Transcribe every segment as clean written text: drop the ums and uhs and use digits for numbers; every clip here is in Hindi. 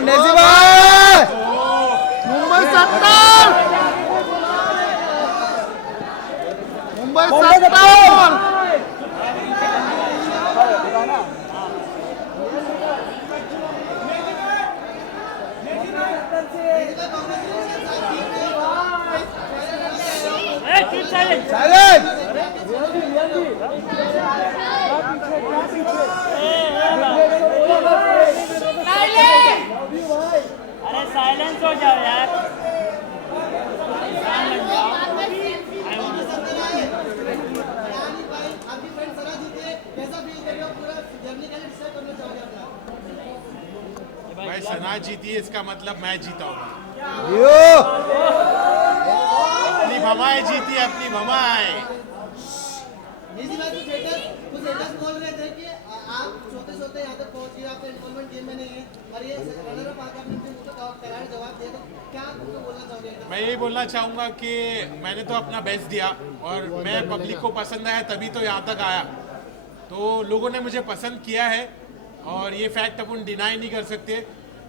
नेजी भाई मुंबई सेंट्रल मुंबई सेंट्रल अरे साइलेंस हो जाओ यार। भाई सना जीती है इसका मतलब मैं जीता हूँ। अपनी भमाएं जीती है, अपनी भमाएं। बोल रहे थे कि आप सोते यहाँ तक पहुँच गए, आपका इन्वॉल्वमेंट गेम में नहीं है और ये रनर अप आकर आपने मुझे करार जवाब दिया, तो क्या तुमको बोलना चाहोगे? मैं यही बोलना चाहूँगा कि मैंने तो अपना बेस्ट दिया और मैं पब्लिक को पसंद आया तभी तो यहाँ तक आया। तो लोगों ने मुझे पसंद किया है और ये फैक्ट अपन डिनाई नहीं कर सकते।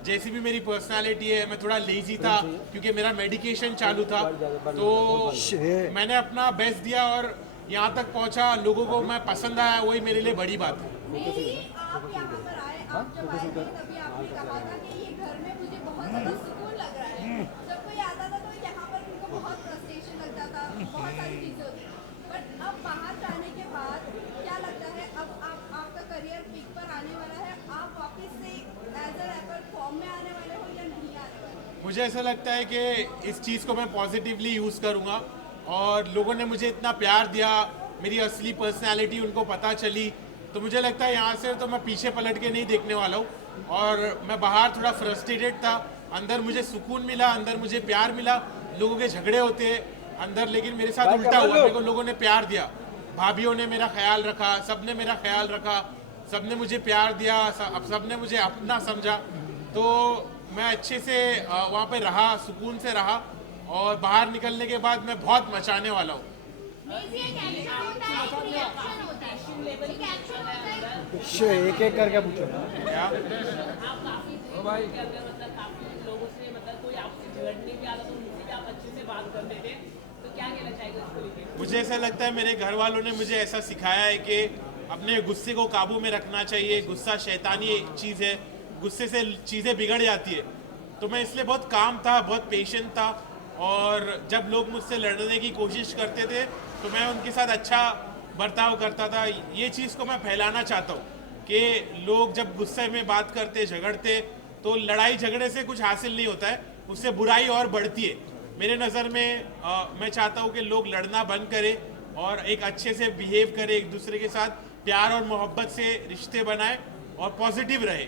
जैसी भी मेरी पर्सनालिटी है, मैं थोड़ा लेजी था क्योंकि मेरा मेडिकेशन चालू था, तो मैंने अपना बेस्ट दिया और यहाँ तक पहुँचा। लोगों को मैं पसंद आया, वही मेरे लिए बड़ी बात है। आप यहाँ पर आए, आप जब आए थे तभी आपने कहा था कि ये घर में मुझे बहुत ज़्यादा सुकून लग रहा है। जब कोई आता था तो यहाँ पर उनको बहुत फ्रस्ट्रेशन लगता था, बहुत सारी चीज़ें होती थी। बट अब बाहर जाने के बाद क्या लगता है, अब आपका करियर पीक पर आने वाला है, आप वापस से एज अ रैपर फॉर्म में आने वाले हो या नहीं आने वाले? मुझे ऐसा लगता है कि इस चीज़ को मैं पॉजिटिवली यूज़ करूँगा और लोगों ने मुझे इतना प्यार दिया, मेरी असली पर्सनालिटी उनको पता चली, तो मुझे लगता है यहाँ से तो मैं पीछे पलट के नहीं देखने वाला हूँ। और मैं बाहर थोड़ा फ्रस्ट्रेटेड था, अंदर मुझे सुकून मिला, अंदर मुझे प्यार मिला। लोगों के झगड़े होते हैं अंदर, लेकिन मेरे साथ उल्टा हुआ, मेरे को लोगों ने प्यार दिया, भाभीियों ने मेरा ख्याल रखा, सबने मेरा ख्याल रखा, सबने मुझे प्यार दिया, सबने मुझे अपना समझा। तो मैं अच्छे से वहाँ पे रहा, सुकून से रहा और बाहर निकलने के बाद मैं बहुत मचाने वाला हूँ। एक एक करके पूछो क्या मुझे ऐसा लगता है मेरे घर वालों ने मुझे ऐसा सिखाया है कि अपने गुस्से को काबू में रखना चाहिए। गुस्सा शैतानी चीज़ है, गुस्से से चीज़ें बिगड़ जाती है। तो मैं इसलिए बहुत काम था, बहुत पेशेंट था और जब लोग मुझसे लड़ने की कोशिश करते थे तो मैं उनके साथ अच्छा बर्ताव करता था। ये चीज़ को मैं फैलाना चाहता हूँ कि लोग जब गुस्से में बात करते, झगड़ते, तो लड़ाई झगड़े से कुछ हासिल नहीं होता है, उससे बुराई और बढ़ती है। मेरे नज़र में मैं चाहता हूँ कि लोग लड़ना बंद करें और एक अच्छे से बिहेव करें, एक दूसरे के साथ प्यार और मोहब्बत से रिश्ते बनाए और पॉजिटिव रहे।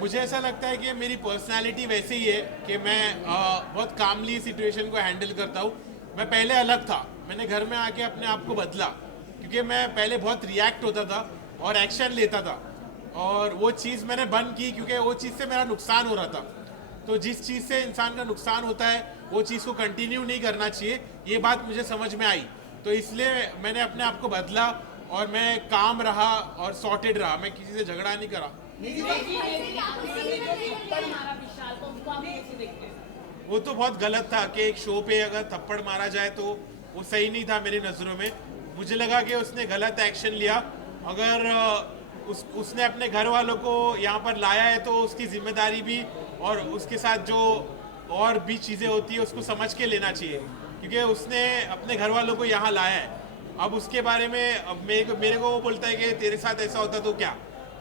मुझे ऐसा लगता है कि मेरी पर्सनालिटी वैसे ही है कि मैं बहुत कामली सिचुएशन को हैंडल करता हूँ। मैं पहले अलग था, मैंने घर में आके अपने आप को बदला क्योंकि मैं पहले बहुत रिएक्ट होता था और एक्शन लेता था और वो चीज़ मैंने बंद की क्योंकि वो चीज़ से मेरा नुकसान हो रहा था। तो जिस चीज़ से इंसान का नुकसान होता है वो चीज़ को कंटिन्यू नहीं करना चाहिए, ये बात मुझे समझ में आई। तो इसलिए मैंने अपने आप को बदला और मैं काम रहा और सॉर्टेड रहा, मैं किसी से झगड़ा नहीं करा। वो तो बहुत गलत था कि एक शो पे अगर थप्पड़ मारा जाए तो वो सही नहीं था मेरी नज़रों में। मुझे लगा कि उसने गलत एक्शन लिया। अगर उसने अपने घर वालों को यहाँ पर लाया है तो उसकी जिम्मेदारी भी और उसके साथ जो और भी चीज़ें होती है उसको समझ के लेना चाहिए क्योंकि उसने अपने घर वालों को यहाँ लाया है। अब उसके बारे में अब मेरे को वो बोलता है कि तेरे साथ ऐसा होता तो क्या,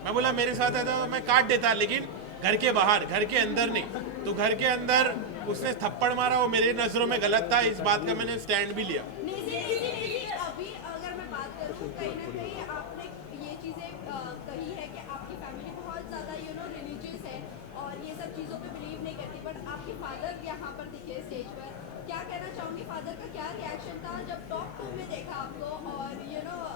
मैं बोला मेरे साथ ऐसा तो मैं काट देता, लेकिन घर के बाहर, घर के अंदर नहीं। तो घर के अंदर उसने थप्पड़ मारा, वो मेरी नज़रों में गलत था, इस बात का मैंने स्टैंड भी लिया। अभी अगर मैं बात करूँ, कहीं ना कहीं आपने ये चीज़ें कही है कि आपकी फैमिली बहुत ज़्यादा रिलीजियस है और ये सब चीज़ों पे बिलीव नहीं करती, बट आपके फादर यहाँ पर दिखे स्टेज पर क्या कहना चाहूंगी फादर का क्या रिएक्शन था जब टॉप 2 में देखा आपको और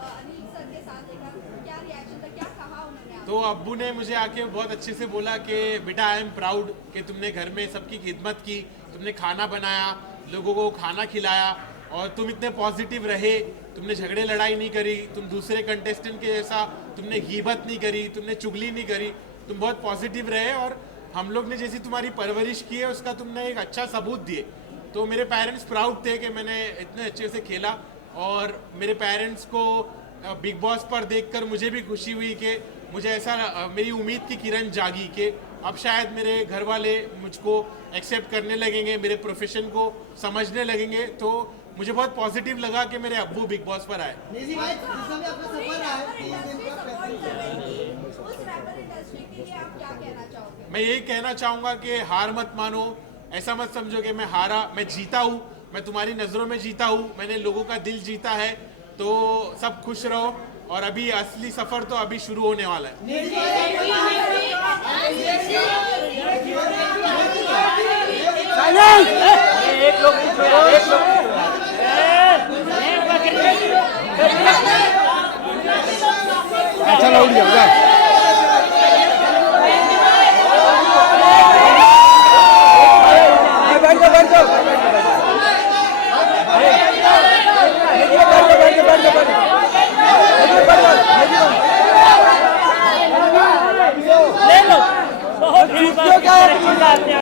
अनिल सर के साथ देखा, क्या रिएक्शन था, क्या कहा उन्होंने आपको? तो अब्बू ने मुझे आके बहुत अच्छे से बोला कि बेटा आई एम प्राउड कि तुमने घर में सबकी खिदमत की, तुमने खाना बनाया, लोगों को खाना खिलाया और तुम इतने पॉजिटिव रहे, तुमने झगड़े लड़ाई नहीं करी, तुम दूसरे कंटेस्टेंट के जैसा तुमने गीबत नहीं करी, तुमने चुगली नहीं करी, तुम बहुत पॉजिटिव रहे और हम लोग ने जैसी तुम्हारी परवरिश की है उसका तुमने एक अच्छा सबूत दिए। तो मेरे पेरेंट्स प्राउड थे कि मैंने इतने अच्छे से खेला और मेरे पेरेंट्स को बिग बॉस पर देखकर मुझे भी खुशी हुई कि मुझे ऐसा मेरी उम्मीद की किरण जागी कि अब शायद मेरे घर वाले मुझको एक्सेप्ट करने लगेंगे, मेरे प्रोफेशन को समझने लगेंगे। तो मुझे बहुत पॉजिटिव लगा कि मेरे अब्बू बिग बॉस पर आए। निजी भाई जिसमें भी आपका सफर रहा है 30 दिन का सपोर्ट कर रही थी, उस रैपर इंडस्ट्री के लिए आप क्या कहना चाहोगे? मैं यही कहना चाहूंगा कि हार मत मानो, ऐसा मत समझो कि मैं हारा, मैं जीता हूँ, मैं तुम्हारी नज़रों में जीता हूँ, मैंने लोगों का दिल जीता है। तो सब खुश रहो और अभी असली सफर तो अभी शुरू होने वाला है। चलो उठ जाओ, जाओ।